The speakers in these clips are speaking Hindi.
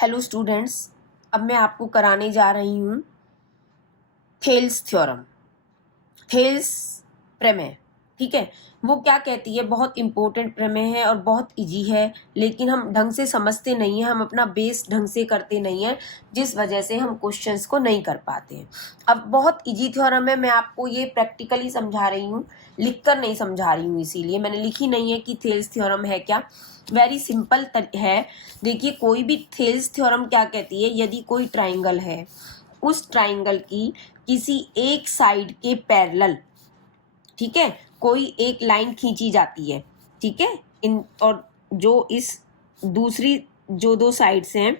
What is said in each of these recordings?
हेलो स्टूडेंट्स, अब मैं आपको कराने जा रही हूँ थेल्स थ्योरम, थेल्स प्रमेय। ठीक है, वो क्या कहती है, बहुत इंपॉर्टेंट प्रमेय है और बहुत इजी है, लेकिन हम ढंग से समझते नहीं हैं, हम अपना बेस ढंग से करते नहीं हैं, जिस वजह से हम क्वेश्चंस को नहीं कर पाते हैं। अब बहुत इजी थ्योरम है, मैं आपको ये प्रैक्टिकली समझा रही हूँ, लिखकर नहीं समझा रही हूँ, इसीलिए मैंने लिखी नहीं है कि थेल्स थ्योरम है क्या। वेरी सिंपल है। देखिए, कोई भी थेल्स थ्योरम क्या कहती है, यदि कोई ट्राइंगल है, उस ट्राइंगल की किसी एक साइड के पैरेलल, ठीक है, कोई एक लाइन खींची जाती है, ठीक है, इन और जो इस दूसरी जो दो साइड्स हैं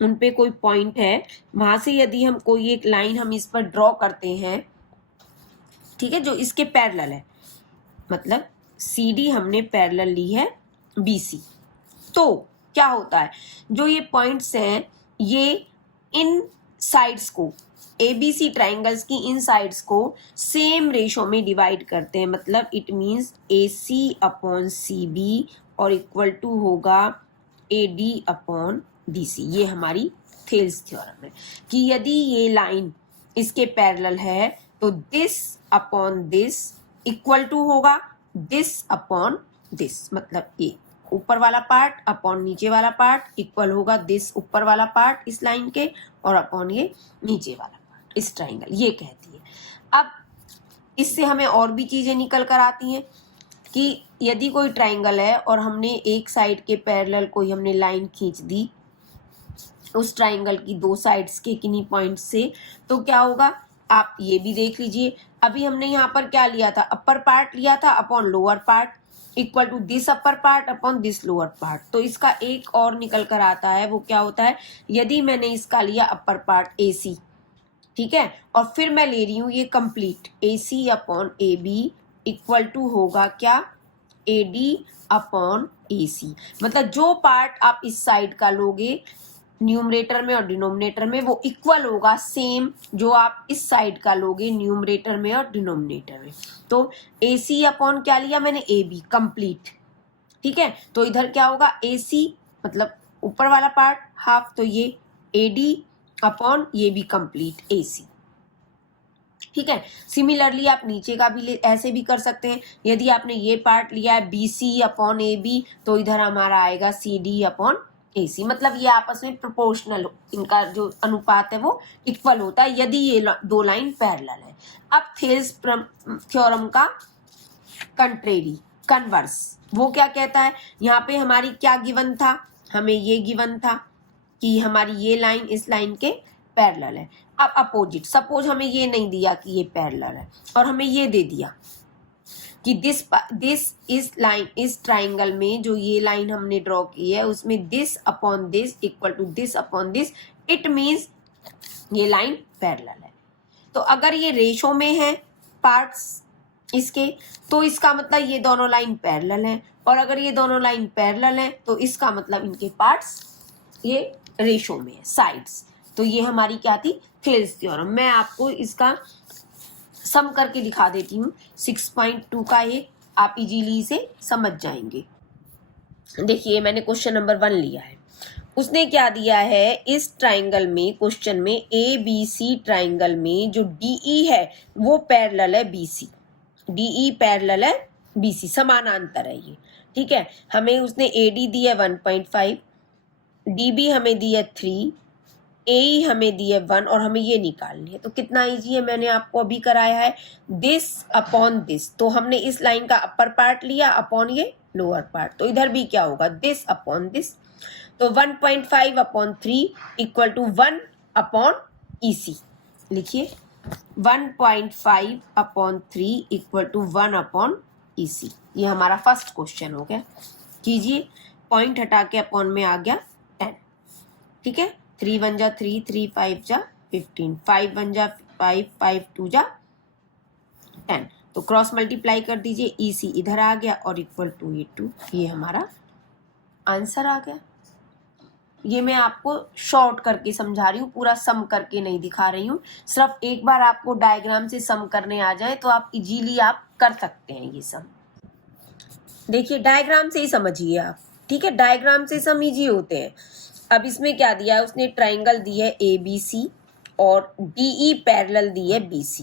उन पे कोई पॉइंट है, वहां से यदि हम कोई एक लाइन हम इस पर ड्रॉ करते हैं, ठीक है, जो इसके पैरेलल है, मतलब CD हमने पैरेलल ली है BC, तो क्या होता है, जो ये पॉइंट्स हैं ये इन साइड्स को, ABC ट्राइंगल्स की इन साइड्स को सेम रेशो में डिवाइड करते हैं, मतलब it means AC upon CB और इक्वल टू होगा AD अपॉन BC। ये हमारी थेल्स थ्योरम है कि यदि ये लाइन इसके पैरेलल है तो this upon this equal to होगा दिस अपॉन दिस, मतलब ये ऊपर वाला पार्ट अपॉन नीचे वाला पार्ट इक्वल होगा दिस ऊपर वाला पार्ट इस लाइन के और अपॉन ये नीचे वाला पार्ट इस ट्राइंगल, ये कहती है। अब इससे हमें और भी चीजें निकल कर आती हैं कि यदि कोई ट्राइंगल है और हमने एक साइड के पैरेलल कोई हमने लाइन खींच दी उस ट्राइंगल की दो साइड्स के किन्हीं पॉइंट से, तो क्या होगा, आप ये भी देख लीजिए। अभी हमने यहाँ पर क्या लिया था, अपर पार्ट लिया था upon lower part equal to this upper part upon this lower part, तो इसका एक और निकल कर आता है, वो क्या होता है, यदि मैंने इसका लिया अपर पार्ट AC, ठीक है, और फिर मैं ले रही हूँ ये complete AC upon AB equal to होगा क्या, AD अपॉन AC, मतलब जो पार्ट आप इस साइड का लोगे न्यूमरेटर में और डिनोमिनेटर में वो इक्वल होगा सेम जो आप इस साइड का लोगे न्यूमरेटर में और डिनोमिनेटर में। तो AC अपॉन क्या लिया मैंने, AB कंप्लीट, ठीक है, तो इधर क्या होगा AC मतलब ऊपर वाला पार्ट हाफ, तो ये AD अपॉन ये भी कंप्लीट AC, ठीक है। सिमिलरली आप नीचे का भी ऐसे भी कर सकते हैं, यदि आपने ये पार्ट लिया है BC अपॉन AB तो इधर हमारा आएगा CD अपॉन AC, मतलब ये आपस में प्रोपोर्शनल, इनका जो अनुपात है वो इक्वल होता है यदि ये दो लाइन पैरेलल है। अब थेल्स थ्योरम का कंट्रेरी, कन्वर्स, वो क्या कहता है, यहाँ पे हमारी क्या गिवन था, हमें ये गिवन था कि हमारी ये लाइन इस लाइन के पैरेलल है। अब अपोजिट, सपोज हमें ये नहीं दिया कि ये पैरेलल है और हमें ये दे दिया कि दिस इस लाइन, इस ट्राइंगल में जो ये लाइन हमने ड्रॉ की है उसमें this upon this equal to this upon this, it means ये लाइन पैरेलल है। तो अगर ये रेशो में है पार्ट्स इसके, तो इसका मतलब ये दोनों लाइन पैरेलल हैं, और अगर ये दोनों लाइन पैरेलल हैं तो इसका मतलब इनके पार्ट्स ये रेशो में है, साइड्स। तो ये हमारी क्या थी, थेल्स थ्योरम। मैं आपको इसका सम करके दिखा देती हूँ, 6.2 का एक, आप इजीली इसे समझ जाएंगे। देखिए, मैंने क्वेश्चन नंबर 1 लिया है, उसने क्या दिया है, इस ट्राइंगल में, क्वेश्चन में ABC ट्राइंगल में जो DE है वो पैरेलल है BC, DE पैरेलल है BC, समानांतर है ये, ठीक है। हमें उसने AD दी है 1.5, DB हमें दी है 3, AE हमें दी है 1 और हमें ये निकालनी है। तो कितना इजी है, मैंने आपको अभी कराया है, दिस अपॉन दिस, तो हमने इस लाइन का अपर पार्ट लिया अपॉन ये लोअर पार्ट, तो इधर भी क्या होगा, दिस अपॉन दिस, तो 1.5 upon 3 equal to 1 upon EC, लिखिए 1.5 upon 3 equal to 1 upon EC। ये हमारा फर्स्ट क्वेश्चन हो गया, कीजिए, पॉइंट हटा के अपॉन में आ गया 10, ठीक है, 3 1 जा 3, 3 5 जा 15, 5 1 जा 5, 5 2 जा 10, तो क्रॉस मल्टीप्लाई कर दीजिए, EC इधर आ गया और इक्वल टू ये 2, ये हमारा आंसर आ गया। ये मैं आपको शॉर्ट करके समझा रही हूँ, पूरा सम करके नहीं दिखा रही हूँ, सिर्फ एक बार आपको डायग्राम से सम करने आ जाए तो आप इजीली आप कर सकते हैं ये सम। देखिए, डायग्राम से ही समझिए आप, ठीक है, डायग्राम से सम इजी होते हैं। अब इसमें क्या दिया है उसने, ट्राइंगल दी है ABC और DE पैरेलल दी है BC,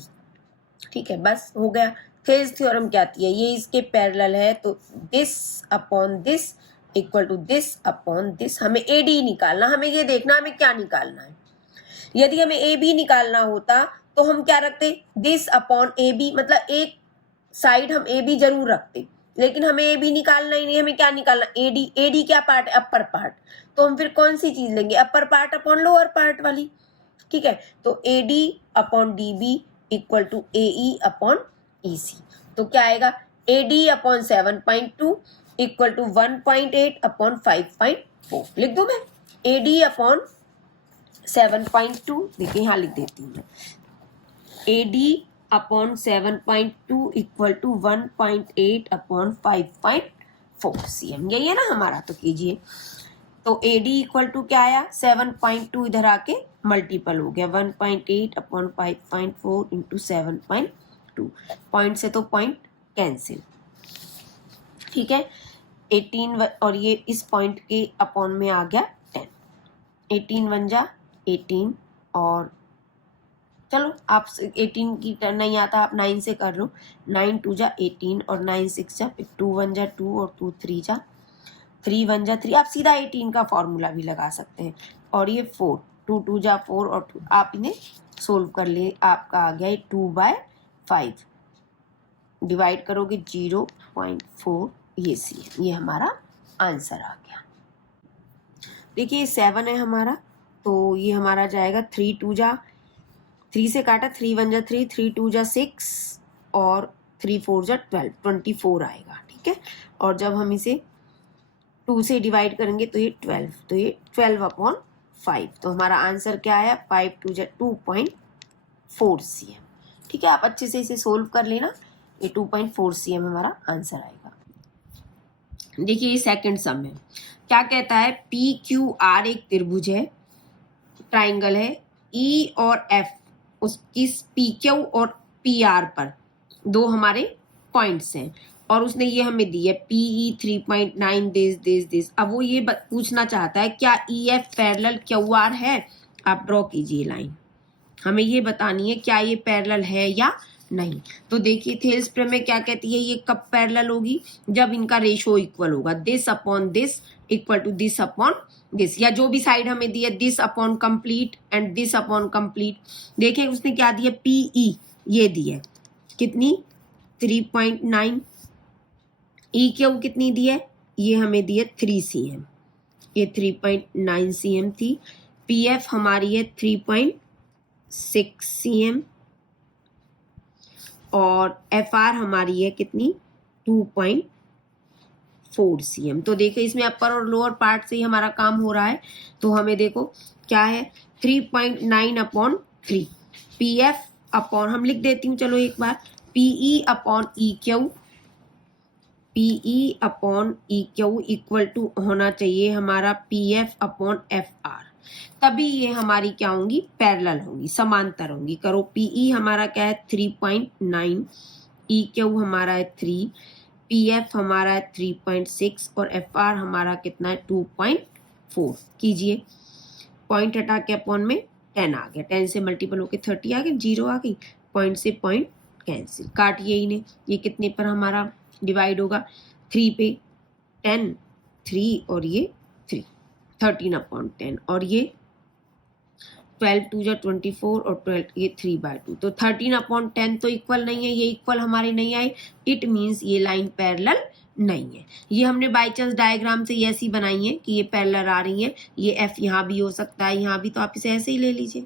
ठीक है, बस हो गया। थिल्स थ्योरम क्या आती है, ये इसके पैरेलल है तो this upon this equal to this upon this. हमें AD निकालना, हमें ये देखना हमें क्या निकालना है। यदि हमें AB निकालना होता तो हम क्या रखते, दिस अपॉन AB, मतलब एक साइड हम AB जरूर रखते, लेकिन हमें AB निकालना ही नहीं, हमें क्या निकालना, AD क्या पार्ट है, अपर पार्ट, तो हम फिर कौन सी चीज लेंगे, upper part upon lower part वाली, ठीक है। तो AD upon DB equal to AE upon EC, तो क्या आएगा, AD upon 7.2 equal to 1.8 upon 5.4, लिख दूं मैं, AD अपॉन 7.2, देखिए यहाँ लिख देती हूँ, AD upon 7.2 equal to 1.8 upon 5.4 cm, यही है ना हमारा, तो कीजिए। तो AD इक्वल टू क्या आया, 7.2 इधर आके मल्टीपल हो गया 1.8 अपॉन 5.4 इंटू 7.2, पॉइंट से तो पॉइंट कैंसिल, ठीक है। 18 और ये इस पॉइंट के अपॉन में आ गया 10, 18 1 जा 18, और चलो आप 18 की टर्न नहीं आता, आप 9 से कर लो, 9 2 जा 18 और 9 6 जा 2 1 जा 2 और 2 3 जा 3 1 जा 3, आप सीधा 18 का फॉर्मूला भी लगा सकते हैं। और ये 4 2 2 जा 4 और 2, आप इन्हें सोल्व कर ले, आपका आ गया 2/5, डिवाइड करोगे 0.4, ये सी है, ये हमारा आंसर आ गया। देखिए 7 है हमारा, तो ये हमारा जाएगा 3 2 जा 3 से काटा, 3 1 जा 3, 3 2 जा 6 और 3 4 जा 12, 24 आएगा, ठीक है। और जब हम इसे 2 से डिवाइड करेंगे तो ये 12, तो ये 12 अपॉन 5, तो हमारा आंसर क्या आया, 5 2 जा 2.4 cm, ठीक है। आप अच्छे से इसे सोल्व कर लेना, ये 2.4 cm हमारा आंसर आएगा। देखिए ये सेकंड सम है, क्या कहता है, PQR एक त्रिभुज है, ट्राइंगल है, E और F उसकी PQ और PR पर दो हमारे पॉइंट्स हैं, और उसने ये हमें दी है PE 3.9 दिस। अब वो ये पूछना चाहता है क्या EF पैरेलल QR है। आप ड्रॉ कीजिए लाइन, हमें ये बतानी है क्या ये पैरेलल है या नहीं। तो देखिए थेल्स प्रमेय क्या कहती है, ये कब पैरेलल होगी, जब इनका रेशो इक्वल होगा, this upon this equal to this upon this, या जो भी साइड हमें दी है this upon complete and this upon complete. देखिए उसने क्या दिया, PE ये दी है कितनी, 3.9, EQ कितनी दी है, ये हमें दी है 3 cm, ये 3.9 cm थी। PF हमारी है 3.6 cm और FR हमारी है कितनी, 2.4 cm। तो देखो इसमें अपर और लोअर पार्ट से ही हमारा काम हो रहा है, तो हमें देखो क्या है 3.9 अपॉन 3, PF अपॉन, हम लिख देती हूँ चलो एक बार, PE upon EQ, PE upon EQ equal to होना चाहिए हमारा PF अपॉन FR, तभी ये हमारी क्या होंगी, पैरेलल होंगी, समांतर होंगी। करो PE हमारा क्या है 3.9, EQ हमारा है 3, PF हमारा है 3.6 और FR हमारा कितना है 2.4। कीजिए, पॉइंट हटा के अपॉन में 10 आ गया, 10 से मल्टीपल होके 30 आ गया, 0 आ गई, पॉइंट से पॉइंट कैंसिल, काटिए इन्हें, ये कितने पर हमारा डिवाइड होगा, 3 पे 10, 3 और ये 3, 13 अपॉन 10, और ये 12 2 जा 24 और 12 ये 3/2, तो 13 अपॉन 10 तो इक्वल नहीं है, ये इक्वल हमारे नहीं आए, इट मीन्स ये लाइन पैरेलल नहीं है। ये हमने बाय चांस डायग्राम से ऐसी बनाई है कि ये पैरेलल आ रही है, ये F यहाँ भी हो सकता है, यहाँ भी, तो आप इसे ऐसे ही ले लीजिए,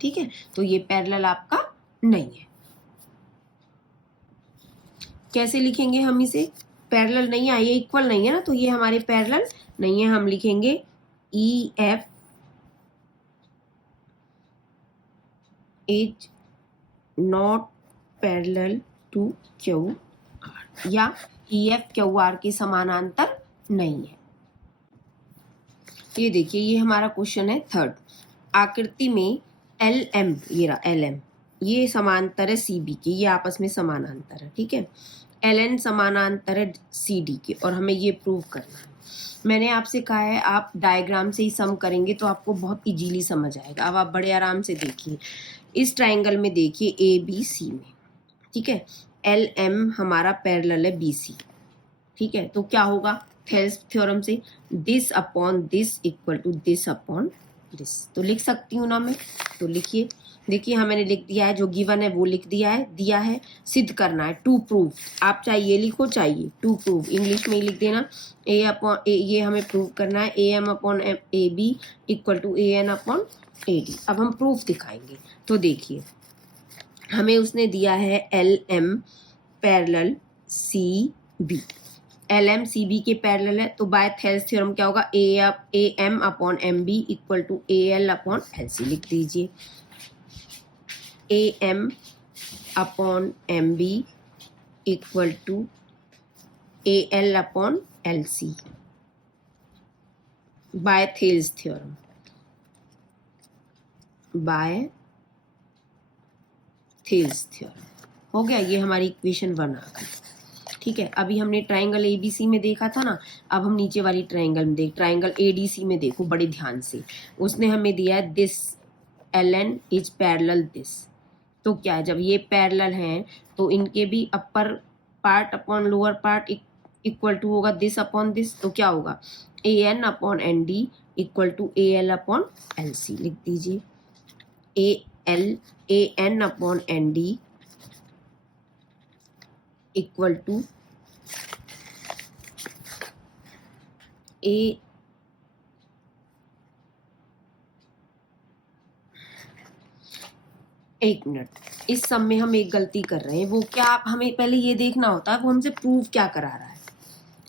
ठीक है। तो ये पैरेलल आपका नहीं है। कैसे लिखेंगे हम इसे, पैरेलल नहीं है, ये इक्वल नहीं है ना, तो ये हमारे पैरेलल नहीं है, हम लिखेंगे EF is not parallel to QR, या EF QR के समानांतर नहीं है। ये देखिए ये हमारा क्वेश्चन है थर्ड, आकृति में LM, ये रहा LM, ये समांतर है CB के, ये आपस में समानांतर है, ठीक है। LN समानांतर है CD के, और हमें ये प्रूव करना है। मैंने आपसे कहा है आप डायग्राम से ही सम करेंगे तो आपको बहुत इजीली समझ आएगा। अब आप बड़े आराम से देखिए, इस ट्राइंगल में देखिए ABC में, ठीक है, LM हमारा पैरेलल है BC, ठीक है। तो क्या होगा थेल्स थ्योरम से, this upon this equal to this upon this, तो लिख सकती हूँ ना मैं, तो लिखिए। देखिए हाँ मैंने लिख दिया है, जो गिवन है वो लिख दिया है। सिद्ध करना है, टू प्रूव, आप चाहे ये लिखो चाहिए टू प्रूव, इंग्लिश में ही लिख देना। ए अपॉन ए, ये हमें प्रूव करना है, AM upon AB equal to AN upon AD। अब हम प्रूफ दिखाएंगे। तो देखिए हमें उसने दिया है LM parallel CB, LM CB के पैरेलल है, तो बाय थेल्स थ्योरम क्या होगा, AM upon MB equal to AL upon LC लिख दीजिए। AM upon MB equal to AL upon LC by Thales theorem, by Thales theorem हो गया। ये हमारी इक्वेशन 1 आ गई, ठीक है। अभी हमने ट्राइंगल ABC में देखा था ना, अब हम नीचे वाली ट्राइंगल में ट्राइंगल ADC में देखो बड़े ध्यान से। उसने हमें दिया है this LN is parallel this, तो क्या है जब ये पैरेलल हैं तो इनके भी upper part upon lower part equal to होगा दिस अपॉन दिस, तो क्या होगा AN upon ND equal to AL upon LC लिख दीजिए। AN upon ND equal to एक मिनट, इस सब में हम एक गलती कर रहे हैं। वो क्या, आप हमें पहले ये देखना होता है वो हमसे प्रूव क्या करा रहा है,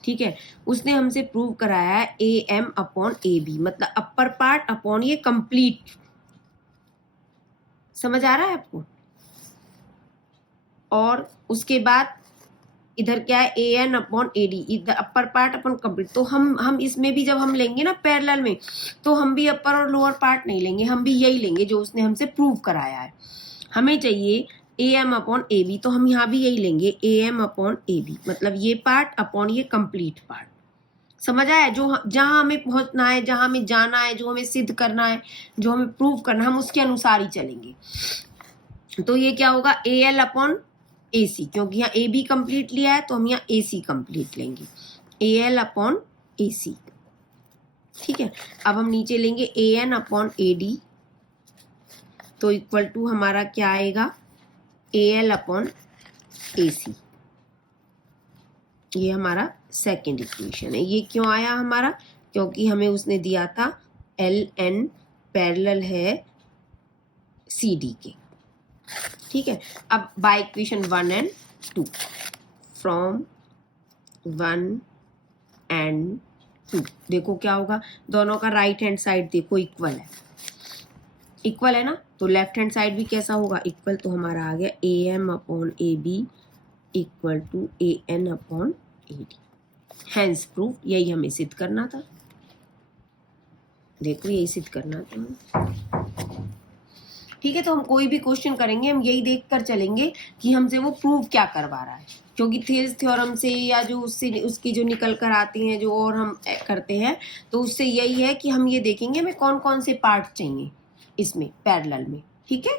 ठीक है। उसने हमसे प्रूव कराया है AM अपॉन AB, मतलब अपर पार्ट अपॉन ये कंप्लीट, समझ आ रहा है आपको। और उसके बाद इधर क्या है AN अपॉन AD, इधर अपर पार्ट अपॉन कंप्लीट। तो हम इसमें भी जब हम लेंगे ना पैरेलल में, तो हम भी अपर और लोअर पार्ट नहीं लेंगे, हम भी यही लेंगे जो उसने हमसे प्रूव कराया है। हमें चाहिए AM अपॉन AB, तो हम यहाँ भी यही लेंगे AM अपॉन AB, मतलब ये पार्ट अपॉन ये कंप्लीट पार्ट। समझ आया, जो जहां हमें पहुंचना है, जहां हमें जाना है, जो हमें सिद्ध करना है, जो हमें प्रूव करना है, हम उसके अनुसार ही चलेंगे। तो ये क्या होगा AL अपॉन AC, क्योंकि यहाँ AB कंप्लीट लिया है तो हम यहाँ AC कंप्लीट लेंगे, AL अपॉन AC, ठीक है। अब हम नीचे लेंगे AN अपॉन AD, तो इक्वल टू हमारा क्या आएगा AL अपॉन AC। ये हमारा सेकेंड इक्वेशन है। ये क्यों आया हमारा, क्योंकि हमें उसने दिया था LN पैरेलल है CD के, ठीक है। अब by equation 1 and 2, from 1 and 2 देखो क्या होगा, दोनों का राइट हैंड साइड देखो इक्वल है, इक्वल है ना, तो लेफ्ट हैंड साइड भी कैसा होगा इक्वल। तो हमारा आ गया AM upon AB equal to AN upon AD, hence proof. यही हमें सिद्ध करना था, देखो यही सिद्ध करना था, ठीक है। तो हम कोई भी क्वेश्चन करेंगे हम यही देख कर चलेंगे कि हमसे वो प्रूव क्या करवा रहा है, क्योंकि थेल्स थ्योरम से या जो उससे उसकी जो निकल कर आती हैं जो और हम करते हैं, तो उससे यही है कि हम ये देखेंगे हमें कौन कौन से पार्ट चाहिए इसमें पैरेलल में, ठीक है।